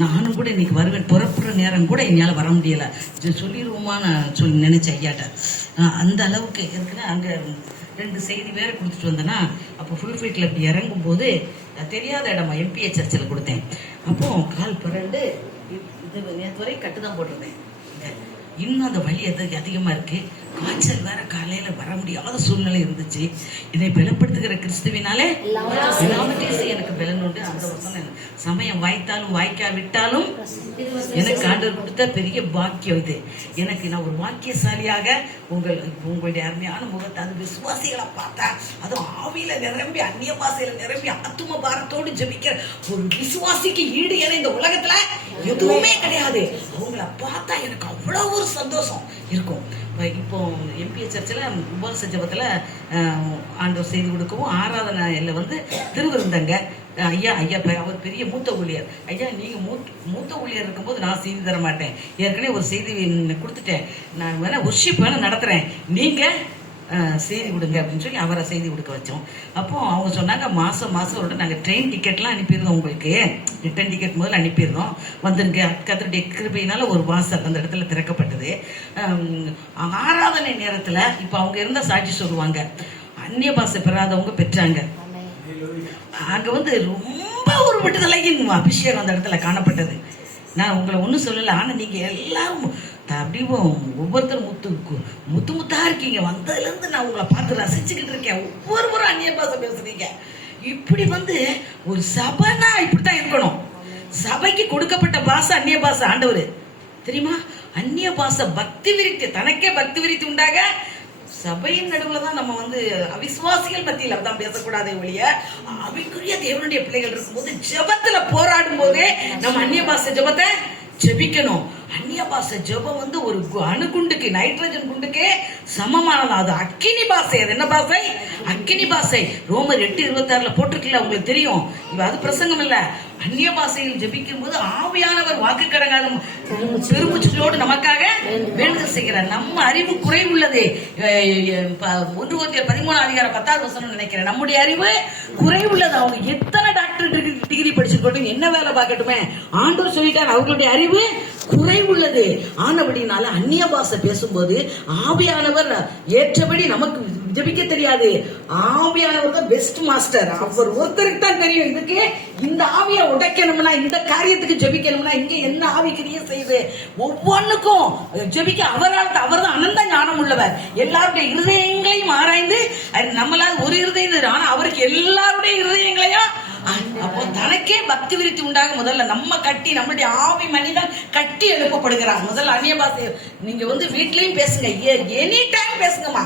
நானும் கூட இன்னைக்கு வருவேன். புறப்புற நேரம் கூட என்னால் வர முடியல. சொல்லிடுவோமா நான் சொல்லி நினைச்சேன் ஐயாட்ட. அந்த அளவுக்கு இருக்குன்னா அங்கே ரெண்டு செய்தி வேற கொடுத்துட்டு வந்தேன்னா அப்போ ஃபுல் ஃபீட்டில் இப்படி இறங்கும் போது தெரியாத இடமா எம்பிஏ சர்ச்சில் கொடுத்தேன். அப்போ கால் பிறண்டு இது- இது நேற்று வரை கட்டு தான் போட்டிருந்தேன். இன்னும் அந்த வலி அது அதிகமாக இருக்கு? காய்ச்சல் வேற காலையில வர முடியாத சூழ்நிலை இருந்துச்சு. இதை பலப்படுத்துகிற கிறிஸ்துவினாலே எல்லாவற்றையும் எனக்கு பலன் உண்டு. அந்த வசனம் சமயம் வாய்த்தாலும் வாய்க்கா விட்டாலும் எனக்கு ஆண்டவர் கொடுத்த பெரிய பாக்கியம் இது. எனக்கு நான் ஒரு வாக்கியசாலியாக உங்கள் உங்களுடைய அருமையான முகத்தை அது விசுவாசிகளை பார்த்தா அதுவும் ஆவியில நிரம்பி அந்நிய பாசையில நிரம்பி ஆத்தும பாரத்தோடு ஜெபிக்கிற ஒரு விசுவாசிக்கு ஈடு என இந்த உலகத்துல எதுவுமே கிடையாது. அவங்கள பார்த்தா எனக்கு அவ்வளவு ஒரு சந்தோஷம் இருக்கும். இப்ப இப்போ எம்பிஏ சர்ச்சில் உபவாச ஜபத்தில் ஆண்டவர் செய்தி கொடுக்கவும் ஆராதனையில் வந்து திருவிருந்தங்க. ஐயா ஐயா அவர் பெரிய மூத்த ஊழியர். ஐயா நீங்கள் மூத் மூத்த ஊழியர் இருக்கும்போது நான் செய்தி தர மாட்டேன் ஏற்கனவே ஒரு செய்தி கொடுத்துட்டேன். நான் வேணால் ஒர்ஷிப் வேணால் நடத்துகிறேன் நீங்கள் செய்தி கொடுங்க அப்படின்னு சொல்லி அவரை செய்தி கொடுக்க வச்சோம். அப்போ அவங்க சொன்னாங்க மாதம் மாதம் ஒரு நாங்கள் ட்ரெயின் டிக்கெட்லாம் அனுப்பியிருந்தோம் உங்களுக்கு. ரிட்டன் டிக்கெட் முதல்ல அனுப்பியிருந்தோம் வந்துருங்க. கத்தருடைய கிருபையினால ஒரு வாசல் அந்த இடத்துல திறக்கப்பட்டது. ஆராதனை நேரத்தில் இப்போ அவங்க இருந்த சாட்சி சொல்லுவாங்க. அந்நிய பாஷை பெறாதவங்க பெற்றாங்க. அங்கே வந்து ரொம்ப ஒரு விடுதலையின் அபிஷேகம் அந்த இடத்துல காணப்பட்டது. நான் உங்களை ஒன்றும் சொல்லலை. ஆனால் நீங்கள் எல்லாரும் த- அப்படியே ஒவ்வொருத்தரும் முத்து கு- முத்து முத்தா இருக்கீங்க. வந்ததுலேருந்து நான் உங்களை பார்த்து ரசிச்சுக்கிட்டு இருக்கேன். ஒவ்வொருவரும் அந்நிய பாசம் பேசுறீங்க இப்படி வந்து ஒரு சபைனா இப்படித்தான் இருக்கணும். சபைக்கு கொடுக்கப்பட்ட பாசை அந்நிய பாஷை ஆண்டவர். தெரியுமா? அந்நிய பாச பக்தி விரித்து தனக்கே பக்தி விரித்து உண்டாக சபையின் நடுவில் தான் நம்ம வந்து அவிசுவாசிகள் மத்தியில் தான் பேசக்கூடாதே ஒழிய அவைக்குரிய தேவனுடைய பிள்ளைகள் இருக்கும்போது ஜபத்தில் போராடும் போதே நம்ம அந்நிய பாச ஜெபத்தை ஜெபிக்கணும். அந்நிய பாஷை ஜெபம் வந்து ஒரு கு- அணுகுண்டுக்கு நைட்ரஜன் குண்டுக்கே சமமானது. அது அக்கினி பாஷை அது என்ன பாஷை அக்கினி பாஷை ரோமர் எட்டு இருபத்தாறுல போட்டிருக்கல உங்களுக்கு தெரியும். அது பிரசங்கம் இல்ல. அந்நிய பாஷையில் ஜபிக்கும் போது ஆவியானவர் வாக்கு கடகாலம் பெருமுச்சலோடு நமக்காக வேண்டுதல் செய்கிறார். நம்ம அறிவு குறைவுள்ளது. அஹ் ஒன்று கொரிந்தியர் அதிகாரம் பத்தாவது வசனம் நினைக்கிறேன். நம்முடைய அறிவு குறைவுள்ளது. அவங்க எத்தனை டாக்டர் டிகிரி- டிகிரி படிச்சிருக்கட்டும் என்ன வேலை பார்க்கட்டுமே? ஆண்டவர் சொல்லிட்டார். அவர்களுடைய அறிவு குறைவுள்ளது. ஆனபடினால அந்நிய பாஷை பேசும்போது ஆவியானவர் ஏற்றபடி நமக்கு ஜபிக்க தெரியாது. ஆவியானவர் தான் பெஸ்ட் மாஸ்டர் அவர் ஒருத்தருக்கு தான் தெரியும். இதுக்கு இந்த ஆவியை உடைக்கணும்னா இந்த காரியத்துக்கு ஜபிக்கணும்னா இங்க என்ன ஆவி கிரியை செய்யுது? ஒவ்வொன்றுக்கும் ஜெபிக்க அவரால் அவர் தான் அனந்த ஞானம் உள்ளவர். எல்லாருடைய இருதயங்களையும் ஆராய்ந்து நம்மளால் ஒரு இருதயம் ஆனா அவருக்கு எல்லாருடைய இருதயங்களையும் அப்போ தனக்கே பக்தி விருத்தி உண்டாக முதல்ல நம்ம கட்டி நம்மளுடைய ஆவி மனிதன் கட்டி எழுப்பப்படுகிறார். முதல்ல அந்நிய பாஷை நீங்க வந்து வீட்லயும் பேசுங்க. எனி டைம் பேசுங்கம்மா.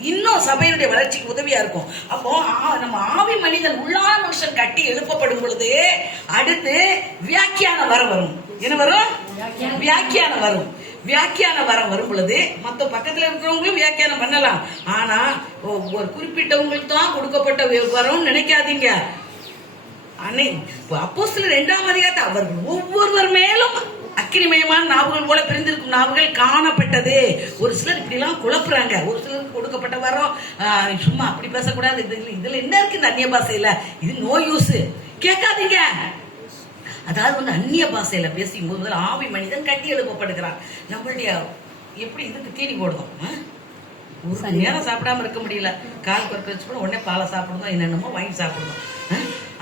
இன்னும் சபையினுடைய வளர்ச்சிக்கு உதவியா இருக்கும். அப்போ ஆ- நம்ம ஆவி மனிதன் உள்ளான மனுஷன் கட்டி எழுப்பப்படும் பொழுது அடுத்து வியாக்கியான வரம் வரும். என்ன வரும்? வியாக்கியானம் வரும். வியாக்கியான வரம் வரும் பொழுது மற்ற பக்கத்துல இருக்கிறவங்களும் வியாக்கியானம் பண்ணலாம். ஆனா ஒ- ஒரு குறிப்பிட்டவங்களுக்கு தான் கொடுக்கப்பட்ட வரம் நினைக்காதீங்க. அன்னை அப்போ சில ரெண்டாம் அதிகாரத்தை அவர்கள் ஒவ்வொருவர் மேலும் அக்கினிமயமான நாவுகள் போல பிரிந்திருக்கும் நாவுகள் காணப்பட்டது. ஒரு சிலர் இப்படி எல்லாம் குழப்புறாங்க. ஒரு சிலருக்கு கொடுக்கப்பட்ட வரோம். சும்மா அப்படி பேசக்கூடாது. இது இதுல என்ன இருக்கு இந்த அந்நிய பாஷையில? இது நோ யூஸ் கேட்காதீங்க. அதாவது வந்து அந்நிய பாஷையில பேசும்போது முதல்ல ஆவி மனிதன் கட்டி எழுப்பப்படுகிறான். நம்மளுடைய எப்படி இதுக்கு தீனி போடுதோம் ஆ? ஒரு நேரம் சாப்பிடாம இருக்க முடியல. கால் பருக்க வச்சு கூட உடனே பாலை சாப்பிடணும் என்னென்னமோ வாங்கி சாப்பிடணும் ஆ?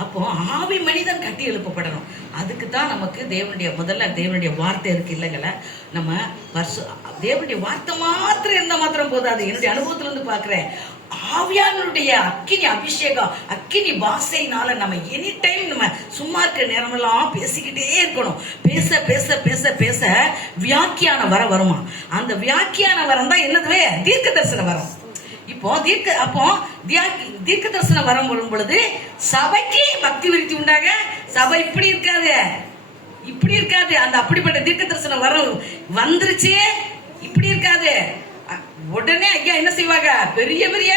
அப்போ ஆவி மனிதன் கட்டி எழுப்பப்படணும். அதுக்கு தான் நமக்கு தேவனுடைய முதல்ல தேவனுடைய வார்த்தை இருக்கு இல்லைங்கள. நம்ம வருஷ தேவனுடைய வார்த்தை மாத்திரம் எந்த மாத்திரம் போதாது என்னுடைய அனுபவத்துல இருந்து பாக்குறேன் ஆவியானுடைய அக்கினி அபிஷேகம் அக்கினி வாசையினால நம்ம எனி டைம் நம்ம சும்மா இருக்கிற நேரமெல்லாம் பேசிக்கிட்டே இருக்கணும். பேச பேச பேச பேச வியாக்கியான வர வருமா? அந்த வியாக்கியான வரம் தான் என்னதுவே? தீர்க்க தரிசன வரம். இப்போ தீர்க்க அப்போ தீர்க்க தரிசனம் வரம் வரும் பொழுது சபைக்கு பக்தி விருத்தி உண்டாக சபை இப்படி இருக்காது. இப்படி இருக்காது. அந்த அப்படிப்பட்ட தீர்க்க தரிசனம் வரும். வந்துருச்சு இப்படி இருக்காது. உடனே ஐயா என்ன செய்வாங்க? பெரிய பெரிய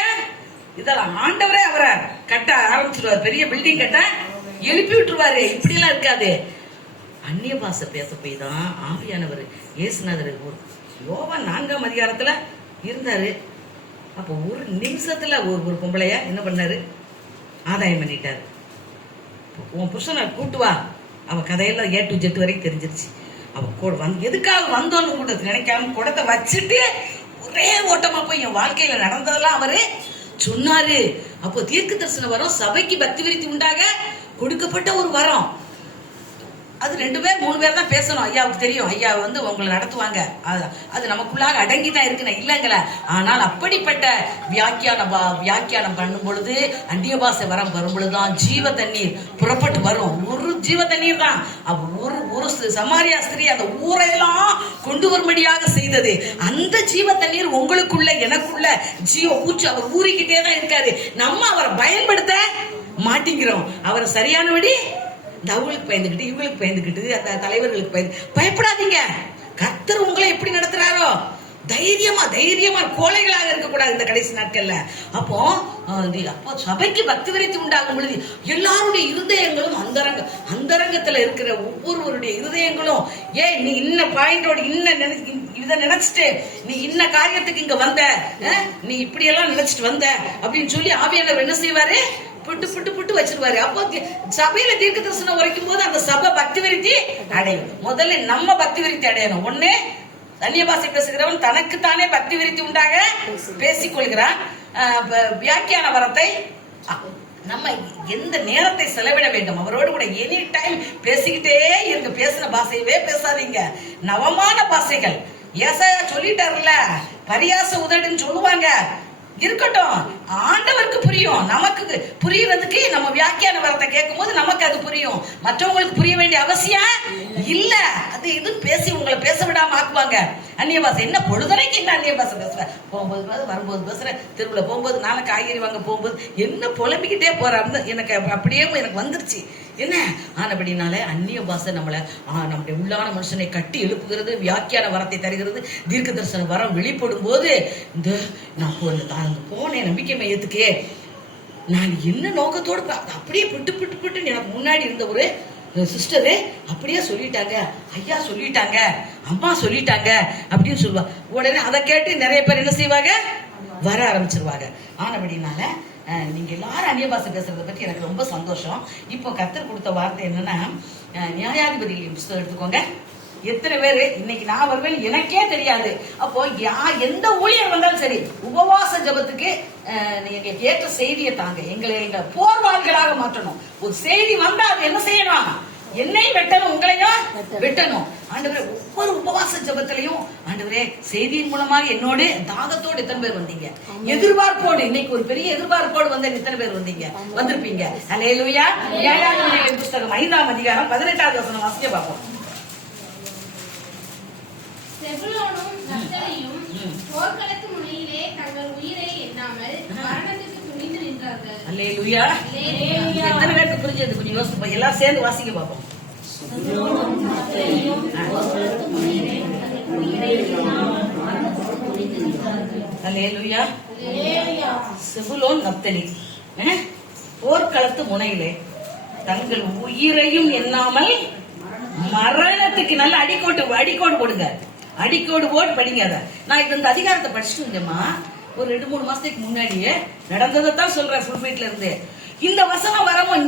இதெல்லாம் ஆண்டவரே அவரை கட்ட ஆரம்பிச்சிருவார். பெரிய பில்டிங் கட்ட எழுப்பி விட்டுருவாரு. இப்படி எல்லாம் இருக்காது. அந்நிய பாஷை பேச போய் தான் ஆவியானவர் இயேசுநாதர் யோவா நான்காம் அதிகாரத்துல இருந்தாரு. அப்போ ஒரு நிமிஷத்தில் ஒரு ஒரு பொம்பளையா என்ன பண்ணாரு? ஆதாயம் பண்ணிட்டாரு. உன் புருஷனை கூட்டு வா. அவள் கதையெல்லாம் ஏ டு ஜெட் வரைக்கும் தெரிஞ்சிருச்சு. அவள் கூட வந்து எதுக்காக வந்தோன்னு கூட நினைக்காம குடத்தை வச்சுட்டு ஒரே ஓட்டமாக போய் என் வாழ்க்கையில் நடந்ததெல்லாம் அவர் சொன்னாரு. அப்போ தீர்க்க தரிசன வரம். சபைக்கு பக்தி விருத்தி உண்டாக கொடுக்கப்பட்ட ஒரு வரம். அது ரெண்டு பேர் மூணு பேர் தான் பேசணும். ஐயாவுக்கு தெரியும். ஐயா வந்து உங்களை நடத்துவாங்க. அது அது நமக்குள்ளாக அடங்கி தான் இருக்குன்னு இல்லைங்கள. ஆனால் அப்படிப்பட்ட வியாக்கியானம் பா- வியாக்கியானம் பண்ணும் பொழுது அந்நிய பாசை வரம் வரும் பொழுதுதான் ஜீவ தண்ணீர் புறப்பட்டு வரும். ஒரு ஜீவ தண்ணீர் தான். ஒரு ஒரு சமாரியா ஸ்திரீ அந்த ஊரையெல்லாம் கொண்டு வரும்படியாக செய்தது. அந்த ஜீவ தண்ணீர் உங்களுக்குள்ள எனக்குள்ள ஜீவ ஊச்சு அவர் ஊறிக்கிட்டே தான் இருக்காது நம்ம அவரை பயன்படுத்த மாட்டிங்கிறோம். அவரை சரியானபடி இந்த அவங்களுக்கு பயந்துக்கிட்டு இவங்களுக்கு பயந்துக்கிட்டு அந்த தலைவர்களுக்கு பயந்து பயப்படாதீங்க. கத்தர் உங்களை எப்படி நடத்துறாரோ? தைரியமா தைரியமா கோழைகளாக இருக்கக்கூடாது இந்த கடைசி நாட்கள்ல. அப்போ அப்போ சபைக்கு பக்தி விரைத்து உண்டாகும் பொழுது எல்லாருடைய இருதயங்களும் அந்தரங்க அந்தரங்கத்துல இருக்கிற ஒவ்வொருவருடைய இருதயங்களும் ஏன் நீ இன்ன பாயிண்டோட இன்ன நினை- இதை நினைச்சிட்டு நீ இன்ன காரியத்துக்கு இங்க வந்த நீ இப்படி எல்லாம் நினைச்சிட்டு வந்த அப்படின்னு சொல்லி ஆவியாளர் என்ன செய்வாரு? புட்டு புட்டு புட்டு வச்சிருவாரு. அப்போ சபையில தீர்க்க தரிசனம் உரைக்கும் போது அந்த சபை பக்தி விருத்தி அடையும். முதல்ல நம்ம பக்தி விருத்தி அடையணும். ஒன்னு அந்நிய பாஷை பேசுகிறவன் தனக்கு தானே பக்தி விருத்தி உண்டாக பேசிக் கொள்கிறான் வியாக்கியான வரத்தை நம்ம எந்த நேரத்தை செலவிட வேண்டும்? அவரோடு கூட எனி டைம் பேசிக்கிட்டே இருங்க பேசுன பாஷையவே பேசாதீங்க. நவமான பாஷைகள். ஏசாயா சொல்லிட்டாருல பரியாச உதடுன்னு சொல்லுவாங்க. இருக்கட்டும். ஆண்டவருக்கு புரியும். நமக்கு புரியறதுக்கு நம்ம வியாக்கியான வரத்தை கேட்கும் போது நமக்கு அது புரியும். மற்றவங்களுக்கு புரிய வேண்டிய அவசியம் இல்ல. அது இது பேசி உங்களை பேச விடாம ஆக்குவாங்க. அந்நிய பாசை என்ன பொழுதுனைக்கு என்ன அந்நிய பாஷை பேசுற? போகும்போது பேச வரும்போது பேசுறேன் திருவிழா போகும்போது நானும் காய்கறி வாங்க போகும்போது என்ன புலம்பிக்கிட்டே போறாருன்னு எனக்கு அப்படியே எனக்கு வந்துருச்சு. என்ன? ஆனபடினால அந்நிய பாசை நம்மளை நம்முடைய உள்ளான மனுஷனை கட்டி எழுப்புகிறது வியாக்கியான வரத்தை தருகிறது தீர்க்க தரிசன வரம் வெளிப்படும் போது இந்த நான் போ- நான் அங்க போனேன் நம்பிக்கை மையத்துக்கே நான் என்ன நோக்கத்தோடு அப்படியே பிட்டு பிட்டு பிட்டு எனக்கு முன்னாடி இருந்த ஒரு சிஸ்டரு அப்படியே சொல்லிட்டாங்க. ஐயா சொல்லிட்டாங்க. அம்மா சொல்லிட்டாங்க அப்படின்னு சொல்லுவா. உடனே அதை கேட்டு நிறைய பேர் என்ன செய்வாங்க? வர ஆரம்பிச்சிருவாங்க. ஆனபடினால நீங்கள் நீங்க எல்லாரும் அந்நிய பாஷை பேசுறதை பத்தி எனக்கு ரொம்ப சந்தோஷம். இப்போ கத்தர் கொடுத்த வார்த்தை என்னன்னா நியாயாதிபதி புஸ்தகம் எடுத்துக்கோங்க. எத்தனை பேரு? இன்னைக்கு நான் வருவேன் எனக்கே தெரியாது. அப்போ யா எந்த ஊழியர் வந்தாலும் சரி உபவாச ஜபத்துக்கு நீங்க ஏற்ற செய்தியை தாங்க. எங்களை எங்க போர்வாள்களாக மாற்றணும். ஒரு செய்தி வந்தா அது என்ன செய்யணும் என்னையும் வெட்டணும். உங்களையும் வெட்டணும். ஆண்டவரே ஒவ்வொரு உபவாச ஜபத்திலையும் ஆண்டவரே செய்தியின் மூலமாக என்னோடு தாகத்தோடு எத்தனை பேர் வந்தீங்க? எதிர்பார்ப்போடு இன்னைக்கு ஒரு பெரிய எதிர்பார்ப்போடு வந்து எத்தனை பேர் வந்தீங்க? வந்திருப்பீங்க. அலையலுயா ஏழாவது புஸ்தகம் ஐந்தாம் அதிகாரம் பதினெட்டாவது வசனம் வாசிக்க பார்ப்போம். செபுலோனும் நப்தலியும். போர்க்களத்து முனையிலே தங்கள் உயிரை எண்ணாமல் மரணத்துக்கு துணிந்து நின்றார்கள். அல்லேலூயா. அல்லேலூயா. எத்தனை பேருக்கு புரிஞ்சது கொஞ்சம் யோசிப்போம். எல்லாம் சேர்ந்து வாசிக்க பார்ப்போம். அல்லேலூயா. செபுலோன் நப்தலி அஹ், போர்க்களத்து முனையிலே தங்கள் உயிரையும் எண்ணாமல் மரணத்துக்கு நல்ல அடிக்கோட்டு அடிக்கோடு போடுங்க. அடிக்கோடு போட்டு படிங்க அதை. நான் இது இந்த அதிகாரத்தை படிச்சுட்டு இருந்தேம்மா ஒரு ரெண்டு மூணு மாசத்துக்கு முன்னாடியே நடந்ததை தான் சொல்றேன் ஃபுல் ஃபைட்ல இருந்து. இந்த வசனம் வரவும்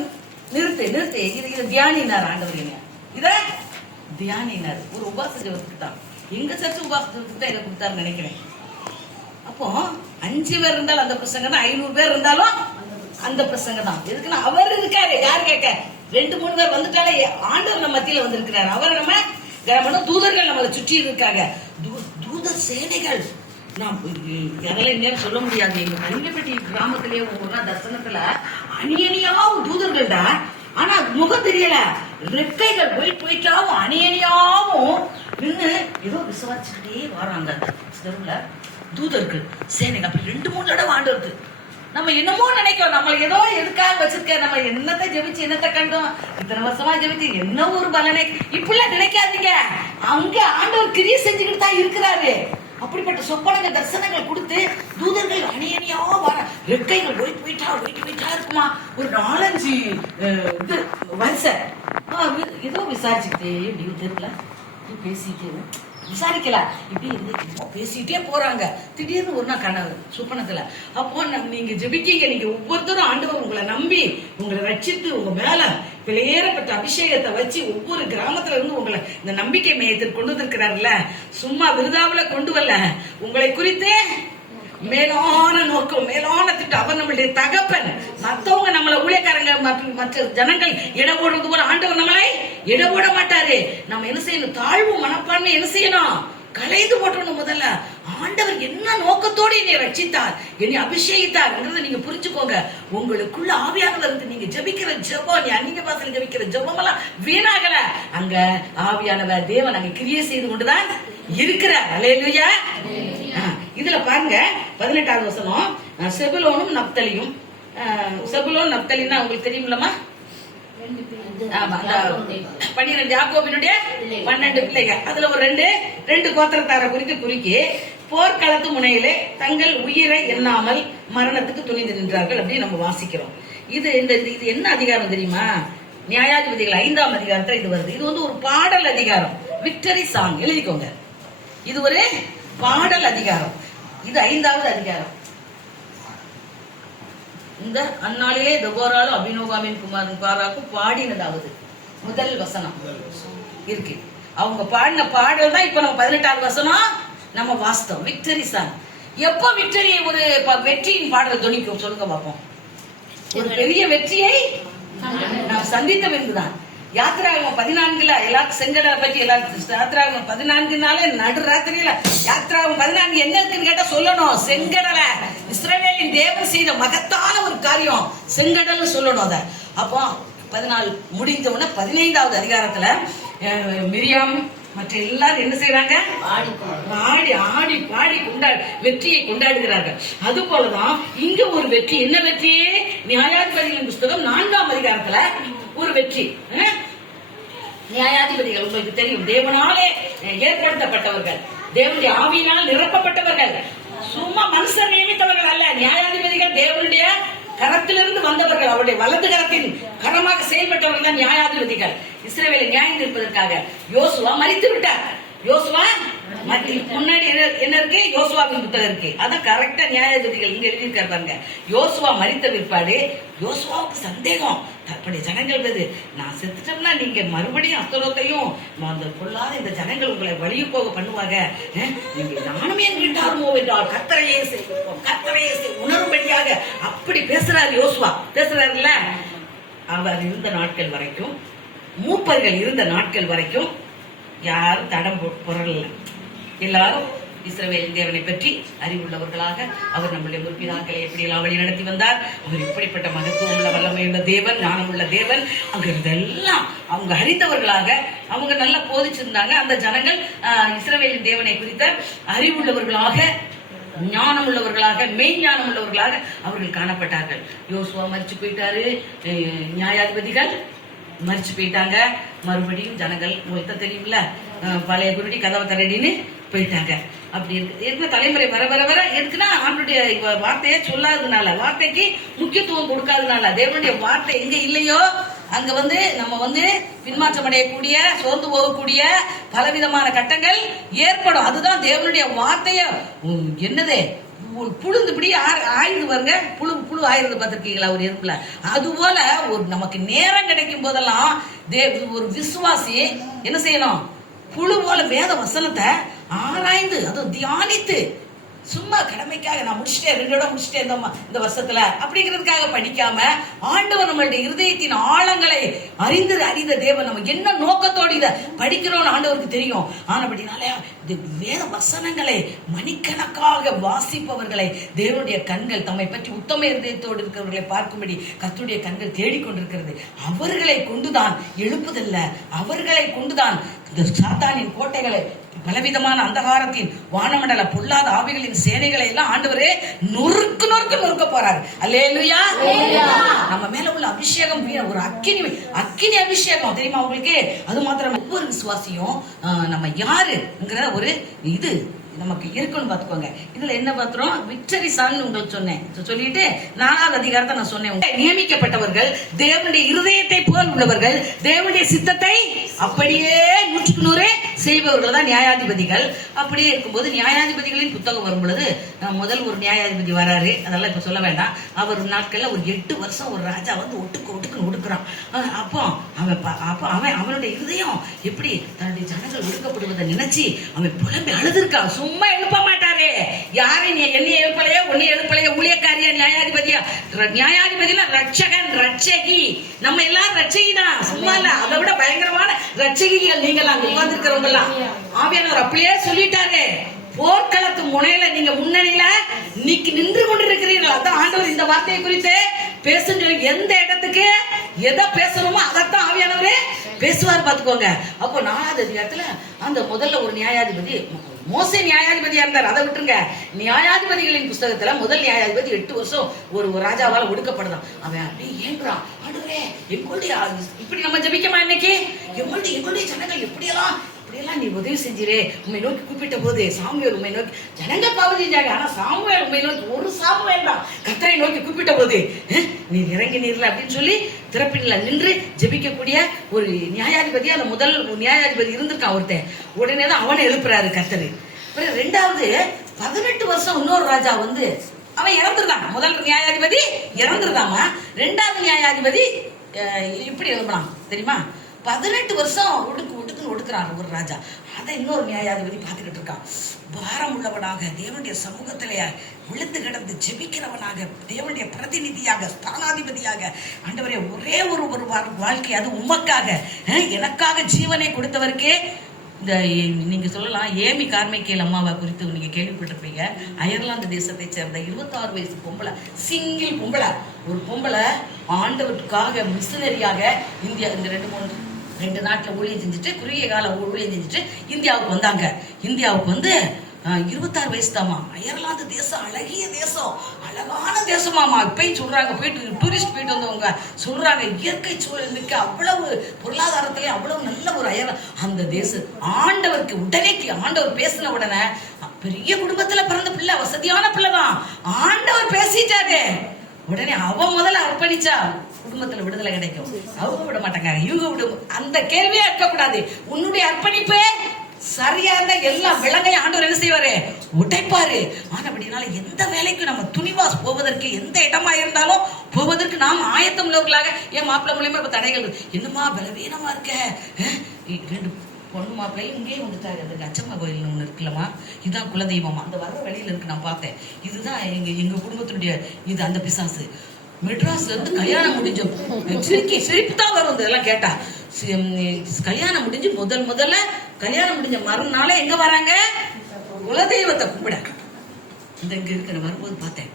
நிறுத்து நிறுத்து. இது இது தியானினார் ஆண்டவர் இத தியானினார். ஒரு உபாச ஜபத்துக்கு தான். எங்க சர்ச்சு உபாச ஜபத்துக்கு தான் இதை கொடுத்தாருன்னு நினைக்கிறேன். அப்போ அஞ்சு பேர் இருந்தாலும் அந்த பிரசங்க தான் ஐநூறு பேர் இருந்தாலும் அந்த பிரசங்க தான். எதுக்குன்னா அவர் இருக்காரு. யார் கேட்க? ரெண்டு மூணு பேர் வந்துட்டாலே ஆண்டவர் நம்ம மத்தியில வந்திருக்கிறாரு. அவரை நம்ம கனமான தூதர்கள் நம்மளை சுற்றி இருக்காங்க. தூ- தூதர் சேனைகள். நாம் எங்களை நேரம் சொல்ல முடியாது. எங்க கல்விப்பட்டி கிராமத்திலேயே ஒவ்வொரு தர்சனத்துல அணி அணியாவும் தூதர்கள்டா. ஆனா முகம் தெரியல. ரெக்கைகள் போயிட் போயிட்டாவும் அணியணியாவும் நின்று ஏதோ விசுவாச்சுக்கிட்டே வராங்க. தெருவுல தூதர்கள் சேனைகள். அப்படி ரெண்டு மூணு தடவை ஆண்டு நம்ம என்னமோ நினைக்கிறோம். நம்மளை ஏதோ எதுக்காக வச்சிருக்க? நம்ம என்னத்தை ஜெபிச்சு என்னத்தை கண்டோம்? இத்தனை வருஷமா ஜெபிச்சு என்ன ஒரு பலனை? இப்படிலாம் நினைக்காதீங்க. அங்க ஆண்டவர் கிரியை செஞ்சுக்கிட்டு தான் இருக்கிறாரு. அப்படிப்பட்ட சொப்பனங்க தரிசனங்கள் கொடுத்து தூதர்கள் அணி வர ரெக்கைகள் போயிட்டு போயிட்டா போயிட்டு போயிட்டா இருக்குமா? ஒரு நாலஞ்சு இது வரிசை. ஏதோ விசாரிச்சுக்கிட்டே இப்படி தெரியல. இப்படி விசாரிக்கல. இப்படி என்னமோ பேசிட்டே போறாங்க. திடீர்னு ஒரு நாள் கனவு சுப்பனத்துல. அப்போ நீங்க ஜெபிக்கீங்க. நீங்க ஒவ்வொருத்தரும் ஆண்டவர் உங்களை நம்பி உங்களை ரட்சித்து உங்க மேல வெளியேறப்பட்ட அபிஷேகத்தை வச்சு ஒவ்வொரு கிராமத்துல இருந்து உங்களை இந்த நம்பிக்கை மையத்திற்கு கொண்டு வந்திருக்கிறார்ல. சும்மா விருதாவுல கொண்டு வரல. உங்களை குறித்தே மேலான நோக்கம் மேலான திட்டம். அவர் நம்மளுடைய தகப்பன். மத்தவங்க நம்மள ஊழியக்காரங்க மற்ற- மற்ற ஜனங்கள் இட போல ஆண்டவர் நம்மளை இட போட மாட்டாரு. நம்ம என்ன செய்யணும்? தாழ்வு மனப்பான்மை என்ன செய்யணும்? கலைந்து போட்டணும் முதல்ல. ஆண்டவர் என்ன நோக்கத்தோடு என்னை ரட்சித்தார் என்னை அபிஷேகித்தார் நீங்க புரிஞ்சுக்கோங்க. உங்களுக்குள்ள ஆவியானவர் இருந்து நீங்க ஜெபிக்கிற ஜெபம் நீ அந்நிய பாசல ஜபிக்கிற ஜபம் எல்லாம் வீணாகல. அங்க ஆவியானவர் தேவன் அங்க கிரியை செய்து கொண்டுதான் இருக்கிறார். அலையலுயா இதுல பாருங்க பதினெட்டாவது வசனம். செபுலோனும் நப்தலியும். செபுலோன் நப்தலின்னா உங்களுக்கு தெரியுமில்லமா பன்னிரண்டு யாக்கோபினுடைய பன்னெண்டு பிள்ளைங்க அதுல ஒரு ரெண்டு ரெண்டு கோத்திரத்தார குறித்து குறுக்கி போர்க்களத்து முனையிலே தங்கள் உயிரை எண்ணாமல் மரணத்துக்கு துணிந்து நின்றார்கள் அப்படின்னு நம்ம வாசிக்கிறோம். இது இந்த இது என்ன அதிகாரம் தெரியுமா? நியாயாதிபதிகள் ஐந்தாம் அதிகாரத்துல இது வருது. இது வந்து ஒரு பாடல் அதிகாரம். Victory song. எழுதிக்கோங்க. இது ஒரு பாடல் அதிகாரம். இது ஐந்தாவது அதிகாரம். இந்த அந்நாளிலே தெபோராலும் அபினோகாமின் குமாரன் பாராக்கும் பாடினதாவது. முதல் வசனம். இருக்கு. அவங்க பாடின பாடல் தான் இப்ப நம்ம பதினெட்டாவது வசனம். நம்ம வாஸ்தவம். விக்டரி சாங் எப்ப விக்டரி ஒரு வெற்றியின் பாடல் துணிக்கும்? சொல்லுங்க பார்ப்போம் ஒரு பெரிய வெற்றியை நாம் சந்தித்த பிறகுதான் யாத்திராகமம் பதினான்குல எல்லாருக்கும் செங்கடலை பத்தி எல்லாருக்கும் யாத்திராகமம் பதினான்குனாலே நடு ராத்திரியில யாத்திராகமம் பதினான்கு என்ன இருக்குன்னு கேட்டா சொல்லணும். செங்கடலை இஸ்ரேலின் தேவன் செய்த மகத்தான ஒரு காரியம். செங்கடல் சொல்லணும் அதை. அப்போ பதினாலு முடிந்த உடனே பதினைந்தாவது அதிகாரத்துல மிரியாம் மற்ற எல்லாரும் என்ன செய்யறாங்க ஆடி ஆடி பாடி கொண்டாடு வெற்றியை கொண்டாடுகிறார்கள். அது போலதான் இங்க ஒரு வெற்றி என்ன வெற்றி? நியாயாதிபதியின் புஸ்தகம் நான்காம் அதிகாரத்துல ஒரு வெற்றி. நியாயாதிபதிகள் உங்களுக்கு தெரியும் தேவனாலே ஏற்படுத்தப்பட்டவர்கள். தேவனுடைய ஆவியினால் நிரப்பப்பட்டவர்கள். சும்மா மனுஷர் நியமித்தவர்கள் அல்ல. நியாயாதிபதிகள் தேவனுடைய கரத்திலிருந்து வந்தவர்கள். அவருடைய வலது கரத்தின் கரமாக செயல்பட்டவர்கள் தான் நியாயாதிபதிகள். இஸ்ரேவேலை நியாயம் இருப்பதற்காக யோசுவா மறித்து விட்டார். யோசுவா முன்னாடி என்ன என்ன இருக்கு? யோசுவாவின் புத்தகம் இருக்கு. அதான் கரெக்டா நியாயாதிபதிகள் இங்க எழுதியிருக்காரு பாருங்க. யோசுவா மறித்த பிற்பாடு யோசுவாவுக்கு சந்தேகம். தற்படி ஜனங்கள் மீது நான் செத்துட்டோம்னா நீங்க மறுபடியும் அஸ்தலத்தையும் அந்த பொல்லாத இந்த ஜனங்கள் உங்களை வழிய போக பண்ணுவாங்க. நீங்க நானுமே என்கிட்டாருமோ என்றால் கத்தரையே செய்வோம் கத்தரையே செய் உணரும்படியாக அப்படி பேசுறாரு யோசுவா. பேசுறாருல்ல? அவர் இருந்த நாட்கள் வரைக்கும் மூப்பர்கள் இருந்த நாட்கள் வரைக்கும் யாரும் தடம் பொருள் எல்லாரும் இஸ்ரவேல் தேவனை பற்றி அறிவுள்ளவர்களாக அவர் நம்முடைய முற்பிதாக்களை எப்படி எல்லாம் வழி நடத்தி வந்தார்? அவர் இப்படிப்பட்ட மகத்துவம் உள்ள வல்லமையுள்ள தேவன் ஞானமுள்ள தேவன். அங்க இதெல்லாம் அவங்க அறிந்தவர்களாக அவங்க நல்லா போதிச்சிருந்தாங்க. அந்த ஜனங்கள் ஆஹ், இஸ்ரவேலின் தேவனை குறித்த அறிவுள்ளவர்களாக ஞானம் உள்ளவர்களாக மெய் ஞானம் உள்ளவர்களாக அவர்கள் காணப்பட்டார்கள். யோசுவா மறிச்சு போயிட்டாரு. அஹ் நியாயாதிபதிகள் மறிச்சு போயிட்டாங்க. மறுபடியும் ஜனங்கள் உங்களுக்கு தெரியும்ல? பழைய குருடி கதவை தரடின்னு போயிட்டாங்க. அப்படி இருக்கு. இருக்கிற தலைமுறை வர வர வர? எதுக்குன்னா ஆண்டுடைய வார்த்தையை சொல்லாததுனால வார்த்தைக்கு முக்கியத்துவம் கொடுக்காததுனால. தேவனுடைய வார்த்தை எங்க இல்லையோ அங்க வந்து நம்ம வந்து பின்மாற்றம் அடையக்கூடிய சோர்ந்து போகக்கூடிய பலவிதமான கட்டங்கள் ஏற்படும். அதுதான் தேவனுடைய வார்த்தைய. என்னது? புழுந்து இப்படி ஆ- ஆயுது பாருங்க. புழு புழு ஆயுது பார்த்துருக்கீங்களா? ஒரு எறும்புல அது போல ஒரு நமக்கு நேரம் கிடைக்கும் போதெல்லாம் தே ஒரு விசுவாசி என்ன செய்யணும்? புழு போல வேத வசனத்தை ஆராய்ந்து அதை தியானித்து சும்மா கடமைக்காக நான் முடிச்சிட்டேன் ரெண்டு இடம் முடிச்சிட்டேன் இந்த இந்த வருஷத்துல. அப்படிங்கிறதுக்காக படிக்காம ஆண்டவர் நம்மளுடைய இருதயத்தின் ஆழங்களை அறிந்து அறிந்த தேவன் நம்ம என்ன நோக்கத்தோடு இதை படிக்கிறோம்னு ஆண்டவருக்கு தெரியும். ஆனபடினாலே இது வேத வசனங்களை மணிக்கணக்காக வாசிப்பவர்களை தேவனுடைய கண்கள் தம்மை பற்றி உத்தம இருதயத்தோடு இருக்கிறவர்களை பார்க்கும்படி கத்துடைய கண்கள் தேடிக்கொண்டிருக்கிறது. அவர்களை கொண்டுதான் எழுப்புதல்ல அவர்களை கொண்டுதான் இந்த சாத்தானின் கோட்டைகளை பலவிதமான அந்தகாரத்தின் வானமண்டல பொல்லாத ஆவிகளின் சேனைகளை எல்லாம் ஆண்டவரே நொறுக்கு நொறுக்கு நொறுக்க போறாரு. அல்லேலுயா. நம்ம மேல உள்ள அபிஷேகம் ஒரு அக்கினி அக்கினி அபிஷேகம். தெரியுமா உங்களுக்கு? அது மாத்திரம் ஒவ்வொரு விசுவாசியும் நம்ம யாருங்கிற ஒரு இது நமக்கு இருக்குன்னு பாத்துக்கோங்க இதுல என்ன பாத்துறோம் விக்டரி சாங் உங்களுக்கு சொன்னேன். சொல்லிட்டு நாலாவது அதிகாரத்தை நான் சொன்னேன். நியமிக்கப்பட்டவர்கள் தேவனுடைய இருதயத்தை போல் உள்ளவர்கள் தேவனுடைய சித்தத்தை அப்படியே நூற்றுக்கு நூறு செய்பவர்கள் தான் நியாயாதிபதிகள். அப்படியே இருக்கும்போது நியாயாதிபதிகளின் புத்தகம் வரும் பொழுது முதல் ஒரு நியாயாதிபதி வராரு. அதெல்லாம் இப்ப சொல்ல வேண்டாம். அவர் நாட்கள்ல ஒரு எட்டு வருஷம் ஒரு ராஜா வந்து ஒட்டுக்கு ஒட்டுக்குன்னு ஒடுக்குறான். அப்போ அவன் அப்போ அவன் அவனுடைய இருதயம் எப்படி தன்னுடைய ஜனங்கள் ஒடுக்கப்படுவதை நினைச்சு அவன் புலம்பி அழுதுருக்கான் சும்மா எழுப்ப மாட்டாரே யாரு நீ என்னைய எழுப்பலையோ? உன்னை எழுப்பலையோ? ஊழியக்காரியா? நியாயாதிபதியா? ர- நியாயாதிபதினா ரட்சகன் ரட்சகி. நம்ம எல்லாம் ரட்சகி தான் சும்மா இல்ல. அதை விட பயங்கரமான ரட்சகிகள் நீங்கள் அங்க உட்கார்ந்துருக்கிறவங்க எல்லாம் ஆவியானவர் அப்படியே சொல்லிட்டாரு. போர்க்களத்து முனையில நீங்க முன்னணியில நிக்கு நின்று கொண்டு இருக்கிறீர்கள் அதான் ஆண்டவர் இந்த வார்த்தையை குறித்து பேசுன்னு சொல்லி எந்த இடத்துக்கு எதை பேசணுமோ அதைத்தான் ஆவியானவரே பேசுவார். பாத்துக்கோங்க அப்போ நாலாவது அதிகாரத்துல அந்த முதல்ல ஒரு நியாயாதிபதி மோசே நியாயாதிபதியா இருந்தார். அதை விட்டுருங்க. நியாயாதிபதிகளின் புஸ்தகத்துல முதல் நியாயாதிபதி எட்டு வருஷம் ஒரு ராஜாவால ஒடுக்கப்படுதான். அவன் அப்படியே ஏங்குறான். ஆண்டவரே எங்களுடைய இப்படி நம்ம ஜபிக்கமா இன்னைக்கு? எங்களுடைய எங்களுடைய ஜனங்கள் எப்படியெல்லாம் அப்படியெல்லாம் நீ உதவி செஞ்சிரே. உண்மை நோக்கி கூப்பிட்ட போது சாமுவேல் உண்மை நோக்கி ஜனங்க பாவம் செஞ்சாங்க ஆனா சாமுவேல் உண்மை நோக்கி ஒரு சாமுவேல் தான் கத்தரை நோக்கி கூப்பிட்ட போது நீ இறங்கினீர்ல அப்படின்னு சொல்லி திறப்பின்ல நின்று ஜெபிக்கக்கூடிய ஒரு நியாயாதிபதி அந்த முதல் நியாயாதிபதி இருந்திருக்கான் ஒருத்தன். உடனே தான் அவனை எழுப்புறாரு கத்தரு பிறகு ரெண்டாவது பதினெட்டு வருஷம் இன்னொரு ராஜா வந்து அவன் இறந்துருதான் முதல் நியாயாதிபதி இறந்துருதாமா ரெண்டாவது நியாயாதிபதி அஹ், இப்படி எழுப்பலாம். தெரியுமா? பதினெட்டு வருஷம் ஒடுக்கு உடுக்குன்னு ஒடுக்குறான் ஒரு ராஜா. அதை இன்னொரு நியாயாதிபதி பார்த்துக்கிட்டு இருக்கான். பாரம் உள்ளவனாக தேவனுடைய சமூகத்திலேயே விழுந்து கிடந்து ஜெபிக்கிறவனாக தேவனுடைய பிரதிநிதியாக ஸ்தானாதிபதியாக ஆண்டவரே ஒரே ஒரு ஒரு வா- வாழ்க்கை அது உமக்காக. எனக்காக ஜீவனை கொடுத்தவருக்கே இந்த நீங்க சொல்லலாம் ஏமி கார்மைக்கேல் அம்மாவை குறித்து நீங்க கேள்விப்பட்டிருப்பீங்க. அயர்லாந்து தேசத்தை சேர்ந்த இருபத்தாறு வயசு பொம்பளை சிங்கிள் பொம்பளை. ஒரு பொம்பளை ஆண்டவருக்காக மிஷினரியாக இந்தியா இந்த ரெண்டு மூணு ரெண்டு நாட்டில் ஊழியம் செஞ்சுட்டு குறுகிய கால ஊழியம் செஞ்சுட்டு இந்தியாவுக்கு வந்தாங்க. இந்தியாவுக்கு வந்து ஆஹ், இருபத்தாறு வயசு தாமா அயர்லாந்து தேசம் அழகிய தேசம். அழகான தேசமாமா இப்பயும் சொல்றாங்க போயிட்டு டூரிஸ்ட் போயிட்டு வந்தவங்க. சொல்றாங்க இயற்கை சூழல் மிக்க அவ்வளவு பொருளாதாரத்திலே அவ்வளவு நல்ல ஒரு அயர் அந்த தேசம் ஆண்டவருக்கு உடனேக்கு ஆண்டவர் பேசின உடனே பெரிய குடும்பத்துல பிறந்த பிள்ளை வசதியான பிள்ளை தான் ஆண்டவர் பேசிட்டாரு. உடனே அவ முதல்ல அர்ப்பணிச்சா குடும்பத்துல விடுதலை கிடைக்கும். அவங்க விட மாட்டாங்க. இவங்க விட அந்த கேள்வியே இருக்கக்கூடாது. உன்னுடைய அர்ப்பணிப்பு சரியா இருந்தா எல்லா விலங்கையும் ஆண்டவர் என்ன செய்வாரு? உடைப்பாரு. ஆனபடினால அப்படினால எந்த வேலைக்கும் நம்ம துணிவா போவதற்கு எந்த இடமா இருந்தாலும் போவதற்கு நாம் ஆயத்தம் உள்ளவர்களாக என் மாப்பிள்ள மூலியமா இப்ப தடைகள் என்னமா பலவீனமா இருக்க? ரெண்டு பொண்ணு மாப்பிள்ளையும் இங்கேயே வந்துட்டாரு அந்த அச்சம்மா கோயில் ஒண்ணு இருக்குல்லம்மா. இதுதான் குலதெய்வம் அந்த வர வழியில இருக்கு நான் பார்த்தேன். இதுதான் எங்க எங்க குடும்பத்தினுடைய இது அந்த பிசாசு. மெட்ராஸ்ல இருந்து கல்யாணம் முடிஞ்சோம். சிரிக்கி சிரிப்பு தான் வரும். இதெல்லாம் கேட்டா கல்யாணம் முடிஞ்சு முதல் முதல்ல கல்யாணம் முடிஞ்ச மறுநாளே எங்க வராங்க? குலதெய்வத்தை கும்பிட. இந்த இங்க இருக்கிற வரும்போது பார்த்தேன்.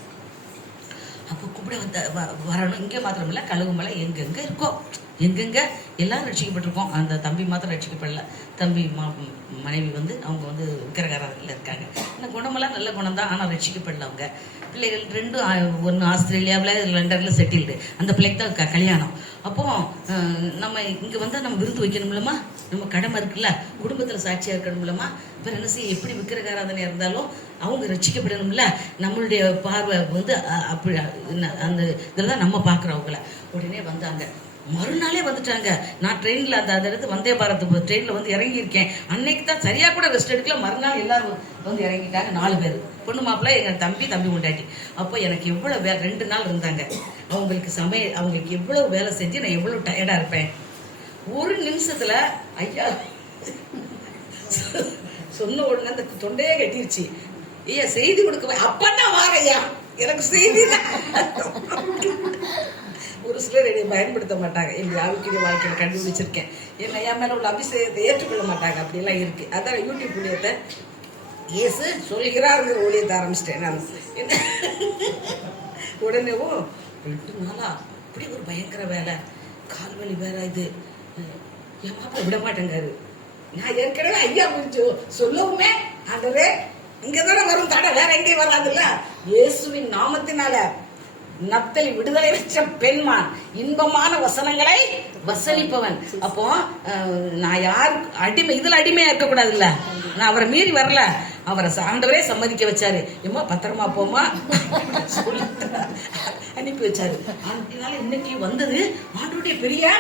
அப்போ கூப்பிட வந்த வ- வரணும். இங்கே மாத்திரம் கழுகு மலை எங்கெங்கே இருக்கோ எங்கெங்கே எல்லாரும் ரட்சிக்கப்பட்டிருக்கோம். அந்த தம்பி மாத்திரம் ரட்சிக்கப்படல. தம்பி மா- மனைவி வந்து அவங்க வந்து விக்கிரகாரத்தில் இருக்காங்க. இந்த குணமெல்லாம் நல்ல குணம் தான் ஆனால் ரட்சிக்கப்படல அவங்க. பிள்ளைகள் ரெண்டும் ஒன்று ஆஸ்திரேலியாவில் லண்டனில் செட்டில்டு அந்த பிள்ளைக்கு தான் க- கல்யாணம். அப்போ நம்ம இங்கே வந்தால் நம்ம விருந்து வைக்கணும்லமா நம்ம கடமை இருக்குல்ல? குடும்பத்தில் சாட்சியாக இருக்கணும்லமா இப்போ என்ன செய்ய எப்படி விக்கிரகாராதனையாக இருந்தாலும் அவங்க ரசிக்கப்படணும்ல? நம்மளுடைய பார்வை வந்து அப்படி என்ன, அந்த இதில் தான் நம்ம பார்க்குறோம் அவங்கள. உடனே வந்தாங்க. மறுநாளே வந்துட்டாங்க. நான் ட்ரெயினில் அந்த அந்த இடத்து வந்தே பாரத் ட்ரெயினில் வந்து இறங்கியிருக்கேன். அன்னைக்கு தான் சரியாக கூட ரெஸ்ட் எடுக்கல. மறுநாள் எல்லாரும் வந்து இறங்கிட்டாங்க நாலு பேர். பொண்ணு மாப்பிள்ளை எங்கள் தம்பி தம்பி உண்டாட்டி. அப்போ எனக்கு எவ்வளோ வே ரெண்டு நாள் இருந்தாங்க. அவங்களுக்கு சமையல் அவங்களுக்கு எவ்வளோ வேலை செஞ்சு நான் எவ்வளோ டயர்டாக இருப்பேன். ஒரு நிமிஷத்துல ஐயா சொன்ன உடனே அந்த தொண்டையே கட்டிருச்சு. ஐயா செய்தி கொடுக்க அப்பன்னா வாரையா எனக்கு செய்தி தான். ஒரு சிலர் என்னை பயன்படுத்த மாட்டாங்க. என் ஆவிக்குரிய வாழ்க்கையில கண்டுபிடிச்சிருக்கேன். என் என் மேல உள்ள அபிஷேகத்தை ஏற்றுக்கொள்ள மாட்டாங்க. அப்படிலாம் இருக்கு. அதான் யூடியூப் ஊழியத்தை இயேசு சொல்கிறாருங்கிற ஊழியத்தை ஆரம்பிச்சிட்டேன் நான். என்ன? உடனேவும் ரெண்டு நாளா? அப்படி ஒரு பயங்கர வேலை. கால்வலி வேற இது. என் பாப்பா விட மாட்டேங்காரு. நான் ஏற்கனவே ஐயா முடிச்சு சொல்லவுமே ஆண்டவரே இங்கே தானே வரும் தடை. வேற எங்கேயும் வராதுல்ல. இயேசுவின் நாமத்தினால நத்தலி விடுதலை பெற்ற பெண்மான். இன்பமான வசனங்களை வசனிப்பவன். அப்போ அஹ், நான் யார் அடிமை இதுல அடிமையா இருக்கக்கூடாதுல்ல? நான் அவரை மீறி வரல. அவரை சாண்டவரே சம்மதிக்க வச்சாரு. எம்மா பத்திரமா போமா சொல்லிட்டார் அனுப்பி வச்சாரு. அதனால இன்னைக்கு வந்தது ஆண்டுடைய பெரிய